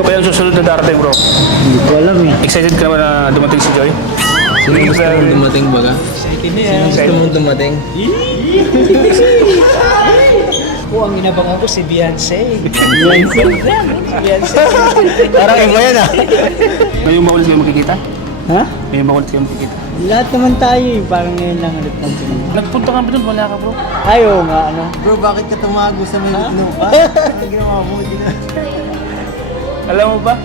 Sino kaya ang susunod na darating, bro? Hindi ko alam eh. Excited ka naman na dumating si Joy? Sino gusto mong dumating baga? Excited na Sino gusto mong dumating? Ako, ang inabangan ko si Beyonce. Beyonce? Beyonce. Parang iba yan ah. Ngayon ba ulit kayo magkikita? Ha? Ngayon ba ulit kayo magkikita? Lahat naman tayo eh. Parang ngayon lang ulit natin. Nagpunta ka ba dun? Wala ka, bro. Ayaw nga, ano? Bro, bakit ka tumago sa may ano? Ang ginawa mo? Alam mo ba?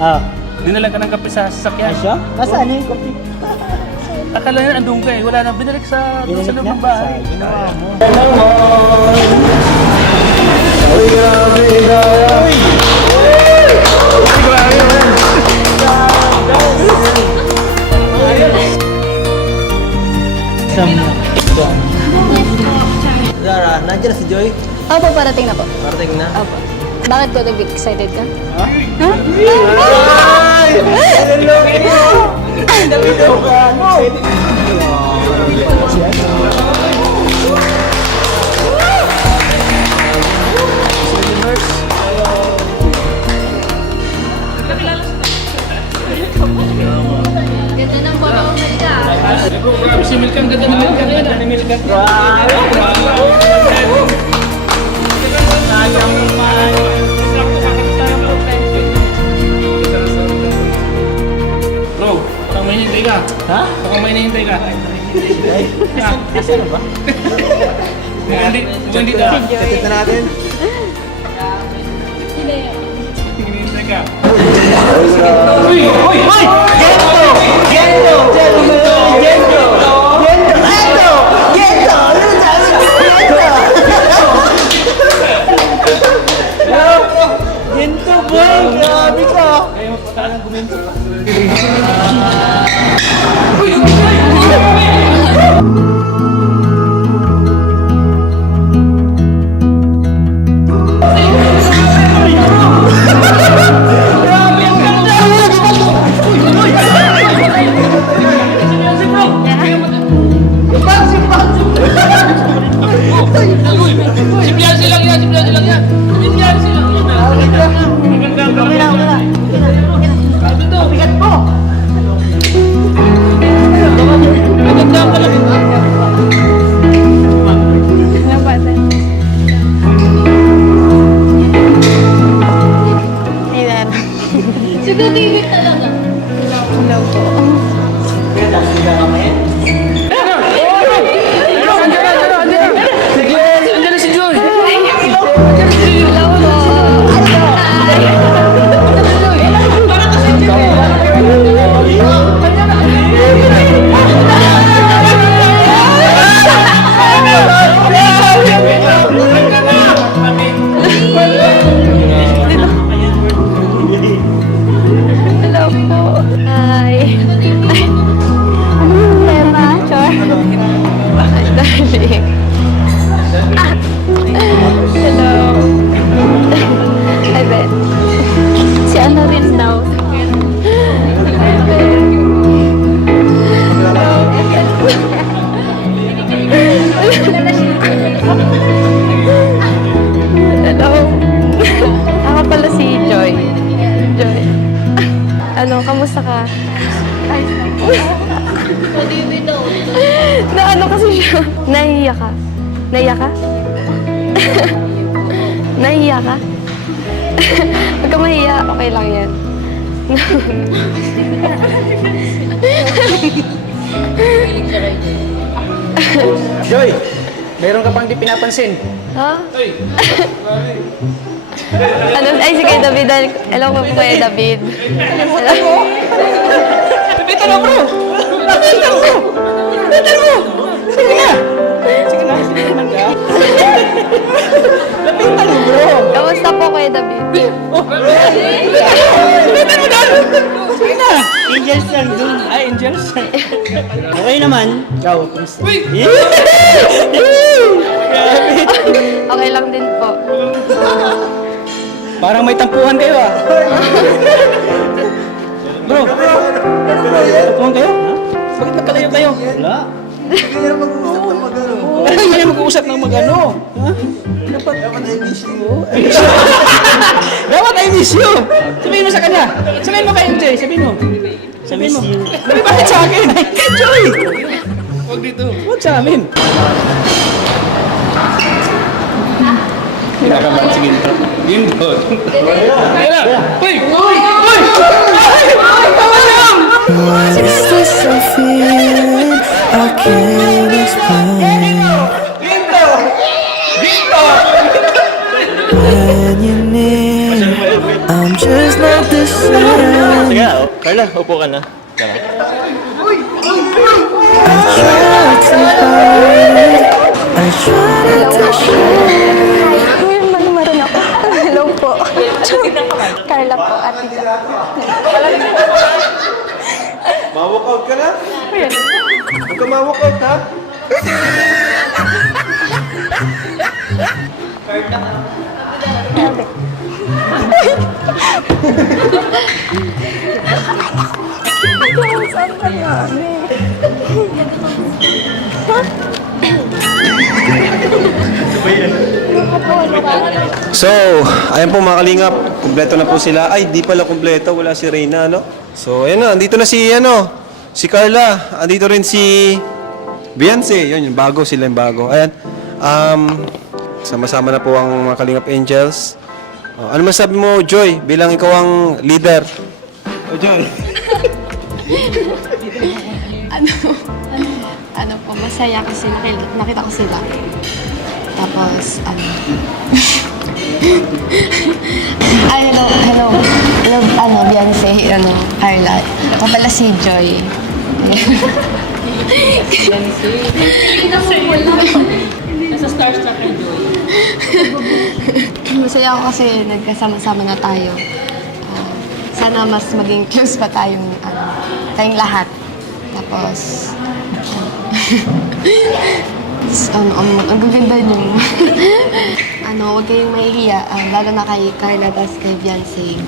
Ah, Dinalan ka ng kape sa sasakyan. siya? Nasaan yung kopi? Akala nyo andun ka eh. Wala na. Binalik sa doon sa loob ng bahay. Ginawa mo? Zara, nandiyan na si Joy? Opo, parating na po. Parating na? Opo. Bakit ko big excited ka? Ganda ng photo mo ka. Grabe si Milka. Ang ganda ng Milka. Ang ganda ng Milka. Bro, parang may hinihintay ka. Ha? Parang may hinihintay ka. Nasaan ba? Hindi ka. Katit na natin? Hinihintay ka. Uy! Uy! Uy! Gento! Gento! Gento! Gento! Gento! Gento! Gento boy! Grabe ka! Kaya magpatala ng gumento. Si Beyonce lang yan. Si Beyonce lang yan. Si Beyonce lang yan. Maganda ang gawin. Sabi to. Bigat mo. Maganda ang kalapit. Siguro TV talaga. Hello po. Andiyan na si Joy. Hello po. Hello po. Hi. Ay. Tema, Chor. Ay, darling. Hello. Ay, Ben. Si ano rin daw. Ay, Ben. Hello. Ako pala si Joy. Joy. Ano, kamusta ka? Na ano kasi siya? Nahiya ka? Nahiya ka? Nahiya ka? Huwag ka mahiya. Okay lang yan. Joy, meron ka pang di pinapansin. Ha? Ano? Ay, sige, David. Hello po po kay David. Hello. Lapitan mo, bro! Lapitan mo! Lapitan mo! Sige na! Sige na, sige naman ka. Lapitan mo, bro! Kamusta po kay David? Lapitan mo na! Sige na! Angels lang dun. Ay, angels. Okay naman. Ikaw, kamusta? Uy! Okay lang din po. Parang may tampuhan kayo ah. Bro, tampuhan kayo? Ha? Bakit magkalayo kayo? Wala. Bakit kayo mag-uusap ng magano? Ha? Dapat I miss you. Dapat I miss you. Sabihin mo sa kanya. Sabihin mo kay MJ. Sabihin mo. Sabihin mo. Sabi bakit sa akin? Kay Joy. Huwag dito. Huwag sa amin. Kinakabahan si Ginto. Ginto. Kaya na. Uy! Uy! Uy! Tama lang! What is this I feel? I can't explain. Ginto! Ginto! When you're near, I'm just not the same. Sige, Carla, upo ka na. I try to hide it. I try not to share. Ngayon manumaran ako. Hello po. Carla po, ate Jo. Ma-walkout ka na? Huwag ka ma-walkout, ha? So, ayan po mga kalingap, kumpleto na po sila. Ay, di pala kumpleto, wala si Reyna, no? So, ayan na, andito na si, si Carla. Andito rin si Beyonce. Yun, yung bago, sila yung bago. Ayan, sama-sama na po ang mga kalingap angels. Ano masabi mo, Joy, bilang ikaw ang leader? Joy. Ano po, masaya kasi nakita ko sila. Tapos, ay, hello, Beyonce, Carla. Ako pala si Joy. Nasa starstruck kay Joy. Masaya ako kasi nagkasama-sama na tayo. Sana mas maging close pa tayong lahat. Tapos, ang gaganda niyo. Huwag kayong mahihiya, lalo na kay Carla tapos kay Beyonce.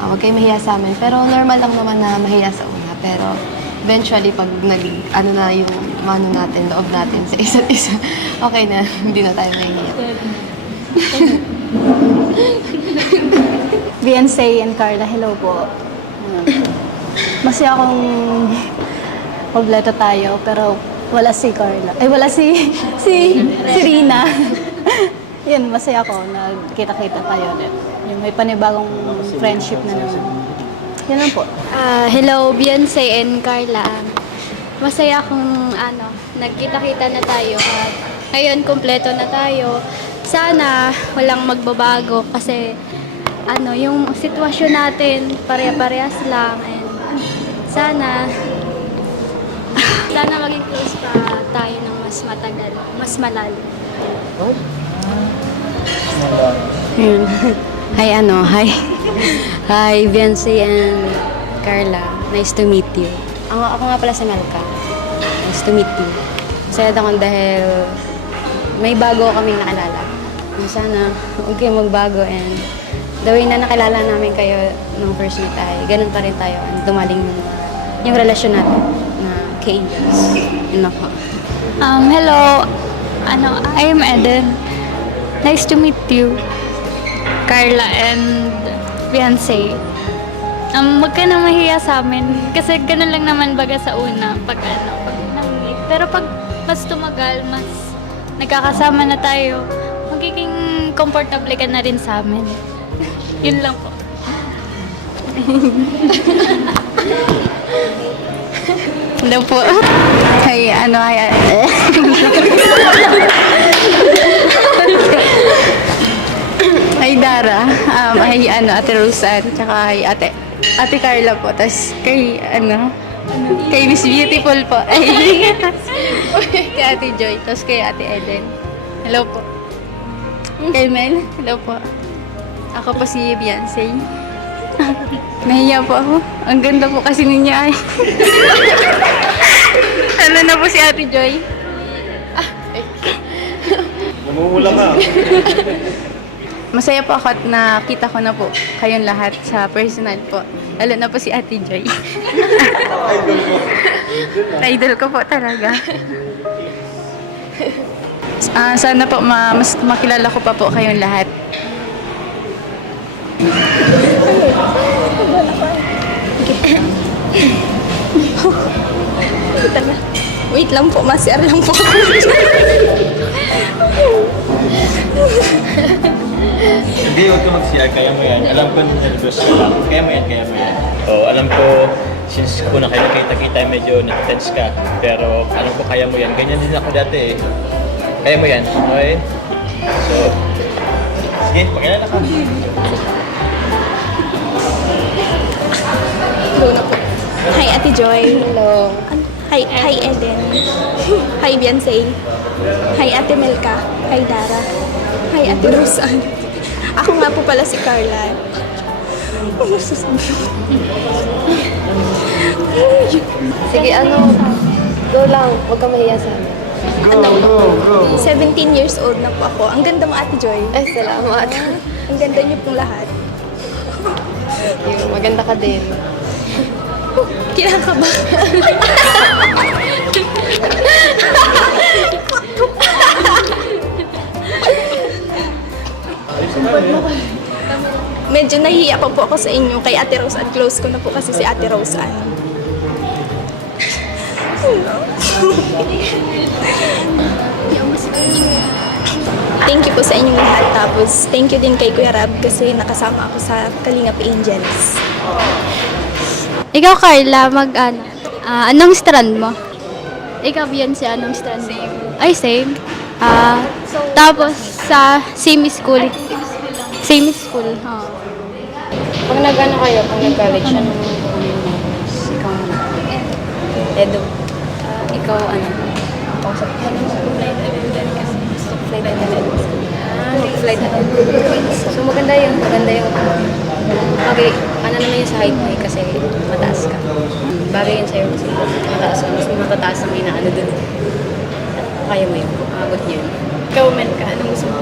Huwag kayong mahiya sa amin. Pero normal lang naman na mahiya sa una. Pero eventually, pag na yung natin, loob natin sa isa't isa, okay na, hindi na tayo mahihiya. Beyonce and Carla, hello po. Masaya akong kompleto tayo, pero wala si Carla. Ay, wala si Rina. Yun, masaya ako na kita-kita tayo ulit. Yung may panibagong friendship na naman. Yan lang po. Hello, Beyonce and Carla. Masaya akong nagkita-kita na tayo. At ngayon, kumpleto na tayo. Sana walang magbabago kasi yung sitwasyon natin pare-parehas lang. And sana maging close pa tayo ng mas matagal, mas malalim. Hi, Beyonce and Carla. Nice to meet you. Ako nga pala si Melka. Nice to meet you. Masaya ako dahil may bago kaming nakilala. Sana huwag kayong magbago and the way na nakilala namin kayo nung first meet ay ganun pa rin tayo and dumaling yung relasyon natin na ka-angels. Yun ako. Hello, I am Eden. Nice to meet you, Carla and Beyonce. Huwag ka nang mahiya sa amin kasi ganun lang naman baga sa una pag nang-meet. Pero pag mas tumagal, mas nagkakasama na tayo, magiging comfortable ka na rin sa amin. Yun lang po. Hello po. Hi Dara, Ate Rosan, tsaka hi Ate Carla po, tas kay Miss Beautiful po, kay Ate Joy, tas kay Ate Eden. Hello po. Kay Mel, hello po. Ako po si Beyonce. Nahiya po ako. Ang ganda po kasi ninyo ay. Ano na po si Ate Joy? Namumula ka. Masaya po ako at nakita ko na po kayong lahat sa personal po. Lalo na po si Ate Joy. Idol ko po talaga. Sana po mas makilala ko pa po kayong lahat. Wait lang po, ma-CR lang po. Hindi, huwag ka mag-CR. Kaya mo yan. Alam ko nervous ka lang. Kaya mo yan, kaya mo yan. Oo, alam ko, since kuna kayo nakita-kita, medyo na-tense ka. Pero alam ko kaya mo yan. Ganyan din ako dati eh. Kaya mo yan, okay? So, sige, pakilala ka. Go na po. Hi, Ate Joy. Hello. Hi, Eden. Hi, Beyonce. Hi, Ate Melka. Hi, Dara. Hi, Ate Rosan. Ako nga po pala si Carla. Ano sasabihin? Sige, go lang. Huwag ka mahiya sa amin. 17 years old na po ako. Ang ganda mo, Ate Joy. Ay, salamat. Ang ganda niyo pong lahat. Maganda ka din. Kinakaba. Medyo nahihiya pa po ako sa inyo kay Ate Rose at close ko na po kasi si Ate Rose Ann. Thank you po sa inyong lahat. Tapos, thank you din kay Kuya Rab kasi nakasama ako sa Kalingap Angels. Ikaw, Carla, anong strand mo? Ikaw, Beyonce, anong strand mo? Ay, same. Tapos, sa same school. Same school, ha. Pag nag-college, anong ikaw ano? Edo. Ikaw ano? Flight attendant. Flight attendant. So maganda yun. Okay, ano naman yun sa height mo kasi mataas ka. Bagay yun sa'yo kasi mataas ka. Mas matataas ang inaano dun. Kaya mo yun. Abot niyo yun. Ikaw, Melka, anong gusto mo?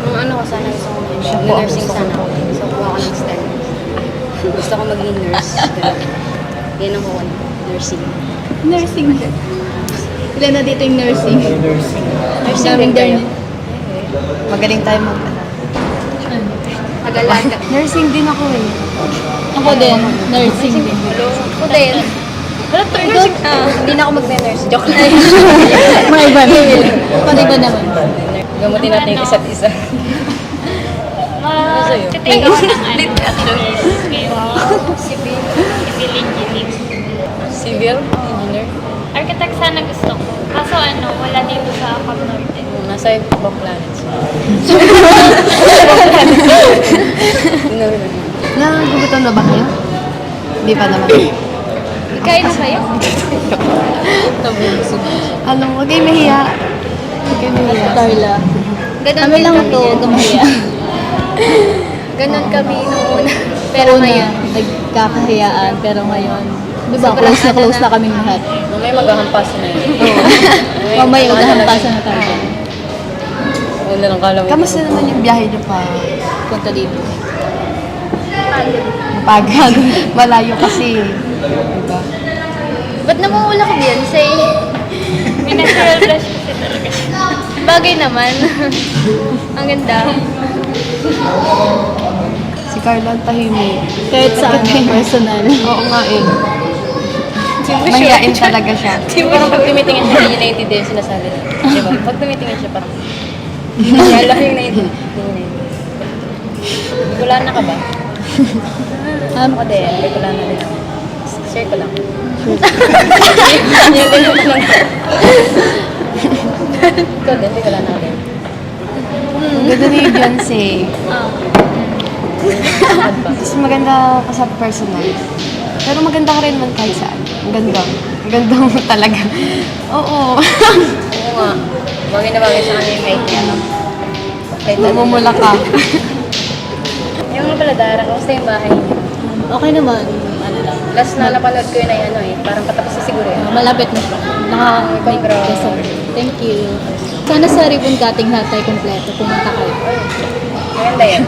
Nung ano ko sana gusto ko nursing sana ako. So kuha ko ng STEM. Gusto ko maging nurse. Yan ang kuha nursing. Nursing. Ilan na dito yung nursing? Nursing din kayo. Magaling tayo mag Pag-alaga. Nursing din ako eh. Ako din. Nursing din. Ako din. Hindi na ako mag-nurse. Joke lang. Mga iba naman. Pag-iba naman. Gamutin natin yung isa't isa. Ano sa'yo? Take ako ng civil engineering. Civil engineer. Architect sana gusto ko. Kaso wala dito sa Cam Norte. Nasa ibang planets. Nagugutom na ba kayo? Hindi pa naman. Kain na kayo? Huwag kayo mahiya. Huwag kayo mahiya. Carla. Ganun Kami din lang kami to, yan. gumahiya. Ganun kami nung una. Pero ngayon, nagkakahiyaan. Pero ngayon, di ba, close na kami lahat. Mamaya maghahampas na yun. Mamaya maghahampasan na tayo. Una lang kala mo. Kamusta naman yung biyahe niyo pa punta dito? Mapagod. Malayo kasi. Diba? Ba't namumula ka, Beyonce? May natural blush kasi talaga. Bagay naman. Ang ganda. Si Carla ang tahimik. Kahit saan personal. Oo nga eh. Mahiyain talaga siya. Parang pag tumitingin siya, hindi niya naiintindihan yung sinasabi niya. Diba? Pag tumitingin siya, parang kaya lang yung naiintindihan. Wala na ka ba? Ako din, wala na din ako. Share ko lang. Yung ganyan lang. Ikaw din, wala na din. Ang ganda ni Beyonce. Mas maganda ka sa personal. Pero maganda ka rin naman kahit saan. Ang ganda. Ang ganda mo talaga. Oo. Oo nga. Bagay na bagay sa kanya yung height niya. Namumula ka. Yung nga pala, Dara, kamusta yung bahay niya? Okay naman. Ano lang. Last na napanood ko yun ay parang patapos na siguro yun. Malapit na siya. Thank you. Sana sa ribbon cutting lahat tayo kompleto. Pumunta kayo. Maganda yan.